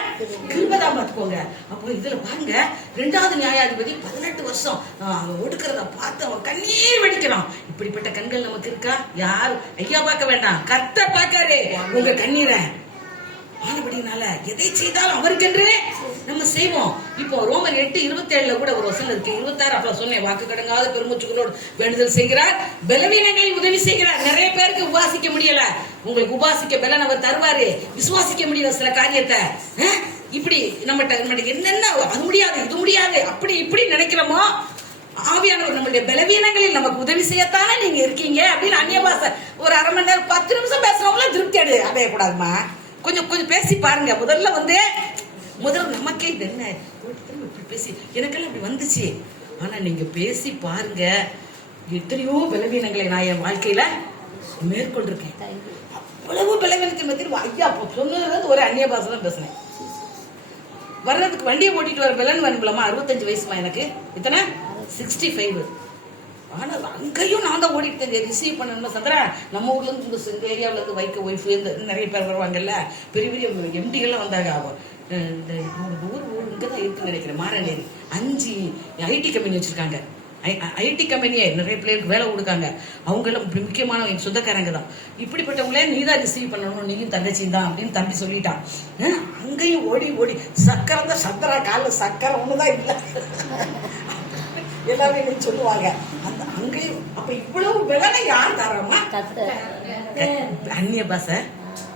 கிருபதா பார்த்துக்கோங்க. அப்போ இதுல பாருங்க ரெண்டாவது நியாயாதிபதி பதினெட்டு வருஷம் அவன் ஒடுக்கிறத பார்த்து அவன் கண்ணீர் வெடிக்கிறான். இப்படிப்பட்ட கண்கள் நமக்கு இருக்கா? யார் ஐயா பார்க்க வேண்டாம். கத்த பார்க்காரு. உங்க கண்ணீரை. ஆனபடினால எதை செய்தாலும் அவருக்கென்றே நம்ம செய்வோம். இப்போ ரோமர் எட்டு இருபத்தி ஏழுல கூட ஒரு வசனம் இருக்கு. இருபத்தாறு அப்புறம் சொன்னேன் வாக்கு கடங்காத பெருமூச்சுகளோடு வேண்டுதல் செய்கிறார் பலவீனங்களை உதவி செய்கிறார். நிறைய பேருக்கு உபாசிக்க முடியல. உங்களுக்கு உபாசிக்க பலன் அவர் தருவாரு. விசுவாசிக்க முடியல சில காரியத்தை. இப்படி நம்மகிட்ட நம்மகிட்ட என்னென்ன அது முடியாது இது முடியாது அப்படி இப்படி நினைக்கிறோமோ ஆவியானவர் நம்மளுடைய பலவீனங்களில் நமக்கு உதவி செய்யத்தானே நீங்க இருக்கீங்க அப்படின்னு அந்நிய பாச ஒரு அரை மணி நேரம் பத்து நிமிஷம் பேசுறவங்கள திருப்தி அடை அடையக்கூடாதுமா? கொஞ்சம் கொஞ்சம் பேசி பாருங்க. முதல்ல வந்து முதல்ல நமக்கே இது என்ன? இப்படி பேசி எனக்கெல்லாம் இப்படி வந்துச்சு. ஆனா நீங்க பேசி பாருங்க. எத்தனையோ பலவீனங்களை நான் என் வாழ்க்கையில மேற்கொண்டிருக்கேன். அவ்வளவு பலவீனத்தை மத்தியில் ஐயா அப்போ சொன்னது ஒரு அந்நிய பாசம் தான் பேசினேன். வர்றதுக்கு வண்டியை ஓட்டிட்டு வர பலன் வேணும்லமா அறுபத்தஞ்சு வயசுமா எனக்கு? இத்தனை சிக்ஸ்டி ஃபைவ் ஆனால் அங்கேயும் நான் தான் ஓடிட்டு ரிசீவ் பண்ணணும் சந்திரா? நம்ம ஊர்லேருந்து இந்த இந்த இருந்து வைக்க ஒய்ஃப் இந்த நிறைய பேர் வருவாங்கல்ல? பெரிய பெரிய எம்டிகள்லாம் வந்தாங்க. ஆகும் இந்த ஊர் ஊர் ஊர் இங்கே தான் இருக்குன்னு நினைக்கிறேன். மாரநேரி அஞ்சு ஐடி கம்பெனி வச்சிருக்காங்க. ஐடி கம்பெனியே நிறைய பிள்ளைகளுக்கு வேலை கொடுக்காங்க. அவங்களும் இப்படி முக்கியமான என் சொந்தக்காரங்க தான். இப்படிப்பட்டவங்களே நீ தான் ரிசீவ் பண்ணணும் நீயும் தங்கச்சி தான் அப்படின்னு தம்பி சொல்லிட்டான் அங்கேயும் ஓடி ஓடி சக்கரை தான் சக்கரை காலில் சக்கரை தான் இல்லை. எல்லாமே நீ சொல்லுவாங்க அந்த அங்கேயும் அப்ப இவ்வளவு விலனை யார் தரமா அந்நிய பாஷை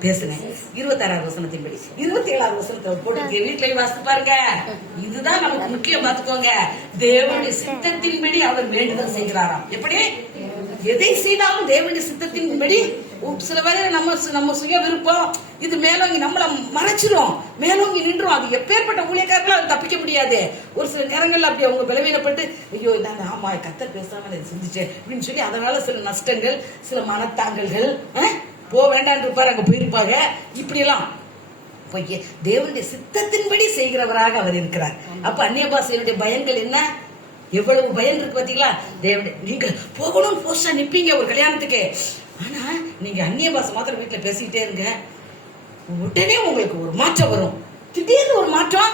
பேசுனேன் இருபத்தாறாவது வசனத்தின்படி இருபத்தி ஏழாவது வசனத்தை போட்டு வீட்டுல வாசித்து பாருங்க. இதுதான் நமக்கு முக்கியம் பார்த்துக்கோங்க. தேவனுடைய சித்தத்தின்படி அவர் வேண்டுதல் செய்கிறாராம். எப்படி? எதை செய்தாலும் தேவனுடைய சித்தத்தின்படி உப் சில வேலை நம்ம சு- நம்ம சுய விருப்பம் இது மேலோங்கி நம்மள மறைச்சிரும். மேலோங்கி நின்றும் அது எப்பேற்பட்ட ஊழியக்காரங்களும் அது தப்பிக்க முடியாது. ஒரு சில நேரங்கள்ல அப்படி அவங்க பலவீனப்பட்டு ஐயோ நான் ஆமா கத்தர் பேசாம நான் இதை அப்படின்னு சொல்லி அதனால சில நஷ்டங்கள் சில மனத்தாங்கல்கள் அஹ், போக வேண்டாம் இருப்பார் அங்க போயிருப்பாங்க இப்படியெல்லாம். தேவனுடைய சித்தத்தின்படி செய்கிறவராக அவர் இருக்கிறார். அப்ப அந்நிய பாஷையினுடைய பயங்கள் என்ன? எவ்வளவு பயம் இருக்கு பார்த்தீங்களா தேவனுடைய நீங்க போகணும் போஸ்டா நிப்பீங்க ஒரு கல்யாணத்துக்கு. ஆனா நீங்க அந்நிய பாசம் மாத்திரம் வீட்டுல பேசிக்கிட்டே இருங்க. உடனே உங்களுக்கு ஒரு மாற்றம் வரும். திடீர்னு ஒரு மாற்றம்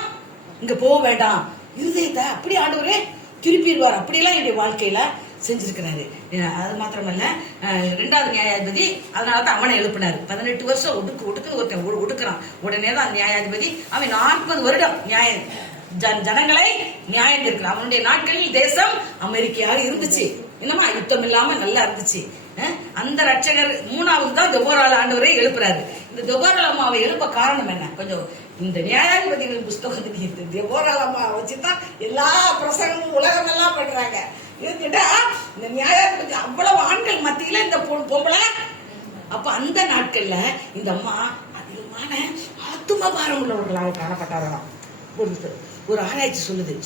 இங்க போக வேண்டாம். இருதயத்தை அப்படி ஆண்டவரே திருப்பிடுவார். அப்படியெல்லாம் என்னுடைய வாழ்க்கையில செஞ்சிருக்கிறாரு. அது மாத்திரமல்ல ரெண்டாவது நியாயாதிபதி அதனால தான் அவனை எழுப்பினாரு. பதினெட்டு வருஷம் ஒடுக்கு ஒடுக்குன்னு ஒருத்தன் ஒடுக்குறான். உடனே தான் நியாயாதிபதி அவன் நாற்பது வருடம் நியாய ஜன- ஜனங்களை நியாயம் இருக்கிறான் அவனுடைய நாட்களில் தேசம் அமெரிக்கையாக இருந்துச்சு. என்னமா யுத்தம் இல்லாம நல்லா இருந்துச்சு. அந்த ரட்சகர் மூணாவது தான் ஜொபோரால் ஆண்டவரை எழுப்புறாரு. இந்த ஜொபோரால் அம்மாவை எழுப்ப காரணம் என்ன? கொஞ்சம் இந்த நியாயாதிபதிகள் புஸ்தகத்துக்கு இந்த ஜொபோரால் அம்மாவை வச்சுதான் எல்லா பிரசங்கமும் உலகம் எல்லாம் பண்றாங்க. இதுக்கிட்ட இந்த நியாயாதிபதி அவ்வளவு ஆண்கள் மத்தியில இந்த பொம்பளை. அப்ப அந்த நாட்கள்ல இந்த அம்மா அதிகமான ஆத்தும பாரம் உள்ளவர்களாக காணப்பட்டாராம் புரிஞ்சு ஒரு ஆராய்ச்சி சொல்லுது.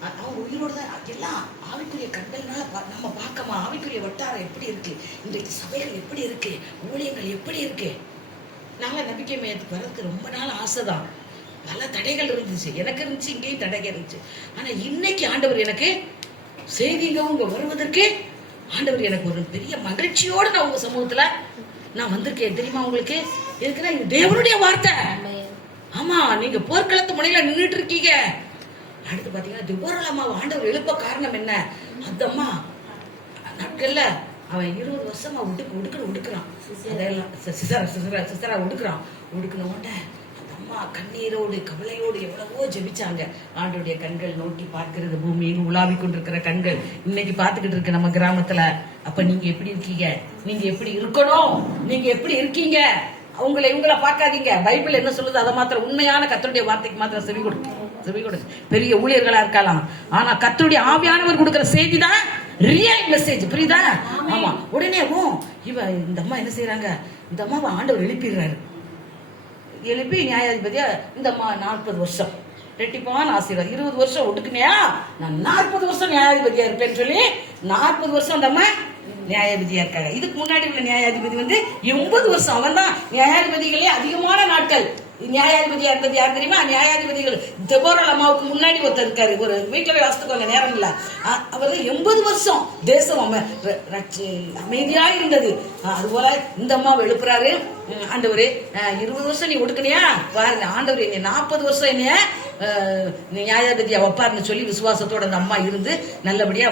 அவங்க உயிரோடு தான் எல்லாம் ஆவிக்குரிய கண்கள்னால பா- நம்ம பார்க்கமா ஆவிக்குரிய வட்டாரம் எப்படி இருக்கு? இன்றைக்கு சபைகள் எப்படி இருக்கு? ஊழியங்கள் எப்படி இருக்கு? நாங்க நம்பிக்கை மையத்துக்கு வர்றதுக்கு ரொம்ப நாள் ஆசைதான். பல தடைகள் இருந்துச்சு. எனக்கு இருந்துச்சு இங்கேயும் தடைகள் இருந்துச்சு. ஆனா இன்னைக்கு ஆண்டவர் எனக்கு செய்திங்க உங்க வருவதற்கு ஆண்டவர் எனக்கு ஒரு பெரிய மகிழ்ச்சியோட நான் உங்க சமூகத்துல நான் வந்திருக்கேன். தெரியுமா உங்களுக்கு? இருக்குன்னா இது தேவனுடைய வார்த்தை. நீங்க போர்க்களத்து முனையில நின்றுட்டு இருக்கீங்க அடுத்து பாத்தீங்கன்னா திபோரல் ஆண்டவர் எழுப்ப காரணம் என்ன? அந்த அம்மா நாட்கள்ல அவன் இருபது வருஷமா உடுக்கு உடுக்குன்னு உடுக்குறான் அதெல்லாம் சி- சிசரா சிசரா சிசரா உடுக்குறான் உடுக்குன உடனே அந்த அம்மா கண்ணீரோடு கவலையோடு எவ்வளவோ ஜெபிச்சாங்க. ஆண்டோடைய கண்கள் நோக்கி பார்க்கிறது பூமியின் உலாவி கொண்டிருக்கிற கண்கள். இன்னைக்கு பாத்துக்கிட்டு இருக்கு நம்ம கிராமத்துல. அப்ப நீங்க எப்படி இருக்கீங்க? நீங்க எப்படி இருக்கணும்? நீங்க எப்படி இருக்கீங்க? அவங்கள இவங்கள பார்க்காதீங்க. பைபிள் என்ன சொல்லுது? அதை மாத்திரம் உண்மையான கத்தருடைய வார்த்தைக்கு மாத்திரம் செவி கொடு. செவி கொடு. பெரிய ஊழியர்களா இருக்கலாம். ஆனா கத்தருடைய ஆவியானவர் கொடுக்கிற செய்தி தான் ரியல் மெசேஜ் புரியுதா ஆமா. உடனே ஓ இவ இந்த அம்மா என்ன செய்யறாங்க இந்த அம்மாவை ஆண்டவர் எழுப்பிடுறாரு. எழுப்பி நியாயாதிபதியா இந்த அம்மா நாற்பது வருஷம். ரெட்டிப்பான ஆசீர்வாதம். இருபது வருஷம் ஒடுக்குனியா நான் நாற்பது வருஷம் நியாயாதிபதியா இருப்பேன்னு சொல்லி நாற்பது வருஷம் அந்த அம்மா நியாயாதிபதியா இருக்காங்க. இதுக்கு முன்னாடி உள்ள நியாயாதிபதி வந்து எண்பது வருஷம். அவன் தான் நியாயாதிபதிகளே அதிகமான நாட்கள். நியாயாதிபதியா இருந்தது யார் தெரியுமா? நியாயாதிபதிகள் தெபோரல் அம்மாவுக்கு முன்னாடி ஒருத்தர் இருக்காரு. ஒரு வீட்டில் போய் வசத்துக்கோங்க நேரம் இல்ல. அவர் எண்பது வருஷம் தேசம் ர- அமைதியா இருந்தது. அதுபோல இந்த அம்மா எழுப்புறாரு. உம், ஆண்டவரே அஹ், இருபது வருஷம் நீ ஒடுக்கணியா பாருங்க ஆண்டவர் என்னை நாற்பது வருஷம் என்னைய நீ நியாயாதிபதியா வைப்பாருன்னு சொல்லி விசுவாசத்தோட அந்த அம்மா இருந்து நல்லபடியா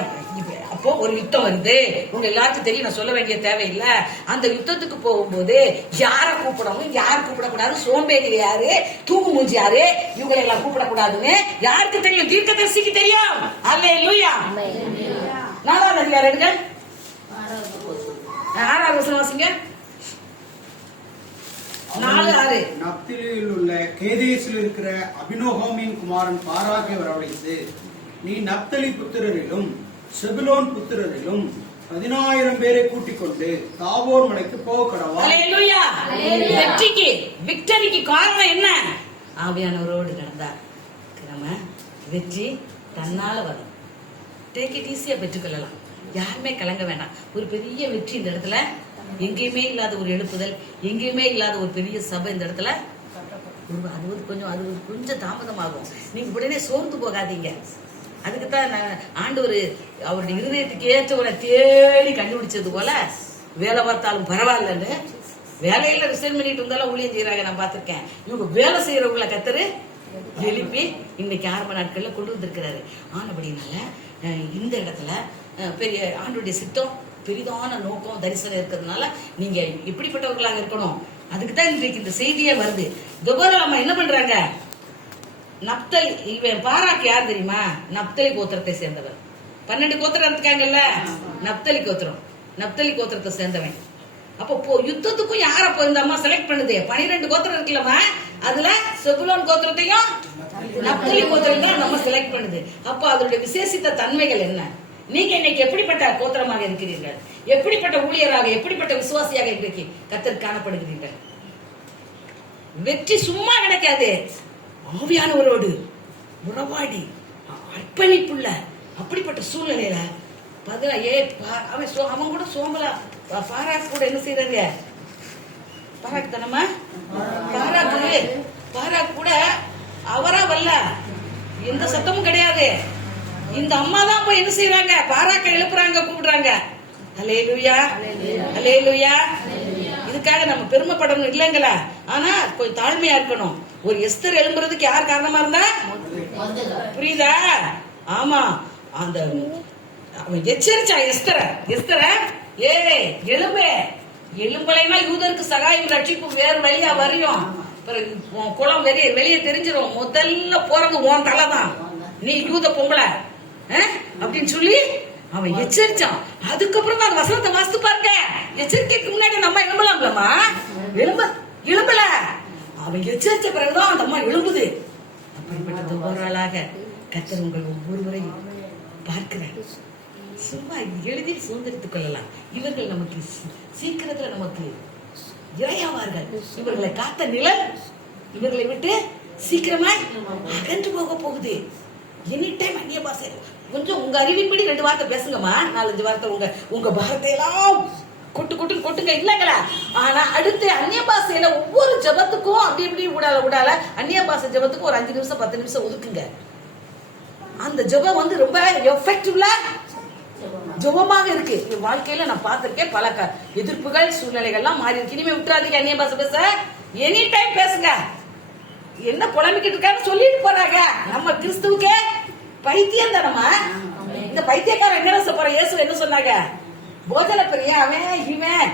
அப்போ ஒரு யுத்தம் வருது. உங்க எல்லாத்துக்கும் தெரியும் நான் சொல்ல வேண்டிய தேவையில்லை. அந்த யுத்தத்துக்கு போகும்போது யாரை கூப்பிடணும்? யார் கூப்பிடக்கூடாது? சோம்பேறி யாரு? தூக்கு மூஞ்சி யாரு? இவங்களை எல்லாம் கூப்பிடக்கூடாதுன்னு யாருக்கு தெரியும்? தீர்க்கதரிசிக்கு தெரியும். அல்லே லூயா நாலாவது அதிகாரம் எடுங்க? ஆறாவது வசனம் வாசிங்க நாலு ஆறு. நப்திலியில் உள்ள கேதேசில் இருக்கிற அபினோகோமின் குமாரன் பாராக்கை வரவழைத்து நீ நப்தலி புத்திரரிலும் செபுலோன் புத்திரரிலும் பதினாயிரம் பேரை கூட்டிக் கொண்டு தாபோர் மலைக்கு போக கடவா வெற்றிக்கு விக்டரிக்கு காரணம் என்ன? ஆவியானவரோடு நடந்தார். நம்ம வெற்றி தன்னால வரும். டேக் இட் ஈஸியா பெற்றுக்கொள்ளலாம். யாருமே கலங்க வேண்டாம். ஒரு பெரிய வெற்றி இந்த இடத்துல எங்கேயுமே இல்லாத ஒரு எழுப்புதல் எங்கேயுமே இல்லாத ஒரு பெரிய சபை இந்த இடத்துல அது கொஞ்சம் அது கொஞ்சம் தாமதமாகும். நீங்க உடனே சோர்ந்து போகாதீங்க. அதுக்கு தான் நான் ஆண்டவர் அவருடைய இருதயத்துக்கு ஏற்றவரை தேடி கண்டுபிடிச்சது போல வேலை பார்த்தாலும் பரவாயில்லன்னு வேலையில ரிசைன் பண்ணிட்டு இருந்தாலும் ஊழியம் செய்யறாங்க நான் பார்த்திருக்கேன். இவங்க வேலை செய்யறவங்கள கத்தரு எழுப்பி இன்னைக்கு ஆரம்ப நாட்கள்ல கொண்டு வந்திருக்கிறாரு. ஆனபடினால இந்த இடத்துல பெரிய ஆண்டுடைய சித்தம் பெரிதான நோக்கம் தரிசனம் இருக்கிறதுனால நீங்க எப்படிப்பட்டவர்களாக இருக்கணும். அதுக்கு தான் இன்றைக்கு இந்த செய்தியே வருது. துபராமா என்ன பண்றாங்க? நப்தலி இவன் பாராக்கு யார் தெரியுமா? நப்தலி கோத்திரத்தை சேர்ந்தவர். பன்னெண்டு கோத்திரம் இருக்காங்கல்ல நப்தலி கோத்திரம். நப்தலி கோத்திரத்தை சேர்ந்தவன். அப்போ போ யுத்தத்துக்கும் யார இந்த அம்மா செலக்ட் பண்ணுது? பனிரெண்டு கோத்திரம் இருக்குல்லம்மா. அதுல செபுலோன் கோத்திரத்தையும் நப்தலி கோத்திரம் தான் நம்ம செலக்ட் பண்ணுது. அப்போ அதனுடைய விசேஷித்த தன்மைகள் என்ன? நீங்க இன்னைக்கு எப்படிப்பட்ட கோத்திரமாக இருக்கிறீர்கள்? எப்படிப்பட்ட ஊழியராக எப்படிப்பட்ட விசுவாசியாக இன்றைக்கு கத்தர் காணப்படுகிறீர்கள். வெற்றி சும்மா கிடைக்காது. ஆவியானவரோடு உறவாடி அர்ப்பணிப்புள்ள அப்படிப்பட்ட சூழ்நிலையில பதிலா ஏ பா- அவன் சோ- அவன் கூட சோமலா பா- பாராக் கூட என்ன செய்யறாங்க பாராக் தானம்மா பாராக்கு பாராக் கூட அவரா வரல. எந்த சத்தமும் கிடையாது. இந்த அம்மா தான் போய் என்ன செய்யறாங்க பாராக்க எழுப்புறாங்க கூப்பிடுறாங்க. அலே லுயா அலே லுயா அதுக்காக நம்ம பெருமைப்படணும் இல்லைங்களா? ஆனா கொஞ்சம் தாழ்மையா இருக்கணும். ஒரு எஸ்தர் எழும்புறதுக்கு யார் காரணமா இருந்தா? புரியுதா? ஆமா. அந்த அவன் எச்சரிச்சா எஸ்தர. எஸ்தர ஏ எலும்பே எலும்பலைனா யூதருக்கு சகாயம் ரட்சிப்பு வேறு வழியா வரையும். குளம் வெளியே வெளியே தெரிஞ்சிரும். முதல்ல போறது உன் தலை தான் நீ யூத பொம்பளை. அப்படின்னு சொல்லி அவன் எச்சரிச்சான். அதுக்கப்புறம் தான் வசனத்தை வாசித்து பாருங்க. எச்சரிக்கைக்கு முன்னாடி நம்ம எழும்பலாம்லம்மா? எழும்ப எழும்பல. அவன் எச்சரிச்ச பிறகுதான் அந்த அம்மா எழும்புது. அப்படிப்பட்ட ஓராளாக ஆளாக கத்தர் உங்கள் ஒவ்வொருவரையும் பார்க்கிறார். சும்மா எளிதில் சுதந்திரித்துக் கொள்ளலாம். இவர்கள் நமக்கு சீக்கிரத்துல நமக்கு இறையாவார்கள் இவர்களை காத்த நிழல் இவர்களை விட்டு சீக்கிரமாய் அகன்று போக போகுது. எனி டைம் அந்நிய பாசை கொஞ்சம் உங்க அறிவிப்படி ரெண்டு வார்த்தை பேசுங்கம்மா. நாலஞ்சு வார்த்தை உங்க உங்க பாரத்தை எல்லாம் கொட்டு கொட்டு கொட்டுங்க. இல்லைங்களா ஆனா அடுத்து அந்நிய பாசையில ஒவ்வொரு ஜபத்துக்கும் அப்படி இப்படி விடால விடால அந்நிய பாஷை ஜபத்துக்கும் ஒரு அஞ்சு நிமிஷம் பத்து நிமிஷம் ஒதுக்குங்க. அந்த ஜெபம் வந்து ரொம்ப எஃபெக்டிவ்ல ஜெபமாக இருக்கு. என் வாழ்க்கையில நான் பார்த்திருக்கேன் பல க- எதிர்ப்புகள் சூழ்நிலைகள்லாம் மாறி இருக்கு. இனிமே விட்டுறாதீங்க அந்நிய பாஷை பேச. எனி டைம் பேசுங்க. என்ன புலம்பிக்கிட்டு இருக்கான்னு சொல்லிட்டு போறாங்க. நம்ம கிறிஸ்துவுக்கே பைத்தியம் தானம்மா இந்த பைத்தியக்காரன் என்ன சொல்ல போற இயேசு என்ன சொன்னாங்க? போஜன பிரியன் அவன் இவன்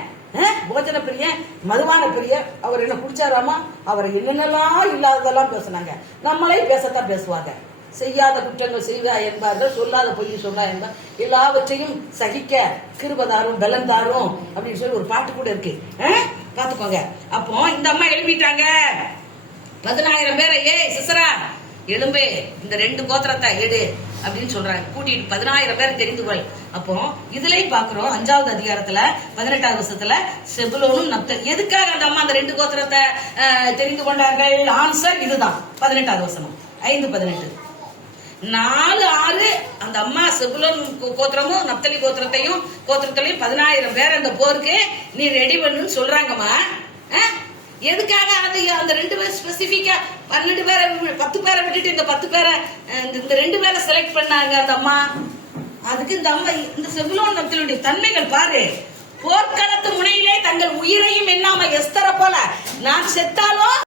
போஜன பிரியன் மதுவான பிரியன் அவர் என்ன குடிச்சாராமா? அவர் என்னென்னலாம் இல்லாததெல்லாம் பேசுனாங்க. நம்மளையும் பேசத்தான் பேசுவாங்க. செய்யாத குற்றங்கள் செய்வா என்பார்கள் சொல்லாத பொய் சொல்லா என்பார் எல்லாவற்றையும் சகிக்க கிருபதாரும் பலந்தாரும் அப்படின்னு சொல்லி ஒரு பாட்டு கூட இருக்கு. பாத்துக்கோங்க அப்போ இந்த அம்மா எழுப்பிட்டாங்க. பதினாயிரம் பேரை ஏய் சிசரா எலும்பே இந்த ரெண்டு கோத்திரத்தை எடு அப்படின்னு சொல்றாங்க. கூட்டிட்டு பதினாயிரம் பேர் தெரிந்து கொள். அப்போ இதுலயும் பாக்குறோம் அஞ்சாவது அதிகாரத்துல பதினெட்டாவது வருஷத்துல செபுலோனும் நப்தல். எதுக்காக அந்த அம்மா அந்த ரெண்டு கோத்திரத்தை தெரிந்து கொண்டார்கள்? ஆன்சர் இதுதான். பதினெட்டாவது வசனம். ஐந்து பதினெட்டு. நாலு ஆறு அந்த அம்மா செபுலோன் கோ- கோத்திரமும் நப்தலி கோத்திரத்தையும் கோத்திரத்திலையும் பதினாயிரம் பேர் அந்த போருக்கு நீ ரெடி பண்ணுன்னு சொல்றாங்கம்மா. எதுக்காக அந்த அந்த ரெண்டு பேர் ஸ்பெசிஃபிக்கா பன்னெண்டு பேரை பத்து பேரை விட்டுட்டு இந்த பத்து பேரை இந்த- இந்த ரெண்டு பேரை செலக்ட் பண்ணாங்க அந்த அம்மா. அதுக்கு இந்த அம்மா இந்த செவிலோன் தன்மைகள் பாரு. போர்க்களத்து முனையிலே தங்கள் உயிரையும் எண்ணாம எஸ்தர போல. நான் செத்தாலும்